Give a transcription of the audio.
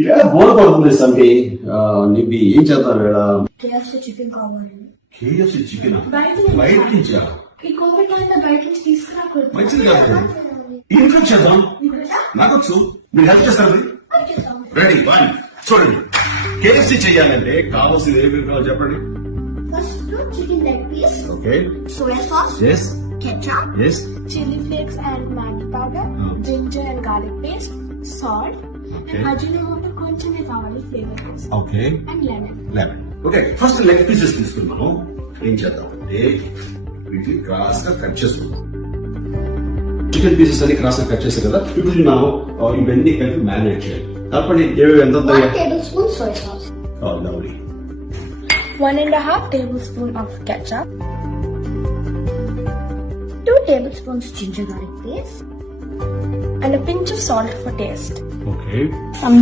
ఇలా బోర్ పడుతుంది సంటి. నీకు ఏం చేద్దాం వేళ? KFC చికెన్ కావాలి. KFC చికెన్ బయట నుంచా? ఈ కోవిడ్ టైంలో బయట నుంచి తీసుకురాకూడదు. మంచిది కాదు. ఇంట్లో చేద్దాం. నాకొచ్చు. మీరు హెల్ప్ చేస్తారు. రెడీ 1. చూడండి, KFC చేయాలంటే కావాల్సింది ఏమేమి కావాలి చెప్పండి. First chicken leg piece, okay, soya sauce, yes ketchup, yes, chili flakes and Maggi powder, ginger and garlic paste, salt, and Ajinomoto కొంచెమే కావాలి ఫ్లేవర్ కోసం. Okay, and lemon. Lemon. Okay, first leg pieces తీసుకుని మనం ఏం చేద్దాం అంటే వీటిని cross గా కట్ చేసుకుందాం. చికెన్ పీసెస్ అన్ని క్రాస్ గా కట్ చేసాం కదా. ఇప్పుడు మనం ఇవన్నీ కలిపి మ్యారినేట్ చేయాలి. తప్పని ఎంత 1 tablespoon soy sauce, lovely, 1.5 tablespoon of ketchup, 2 tablespoons ginger garlic paste, and a pinch of salt for taste. Okay, some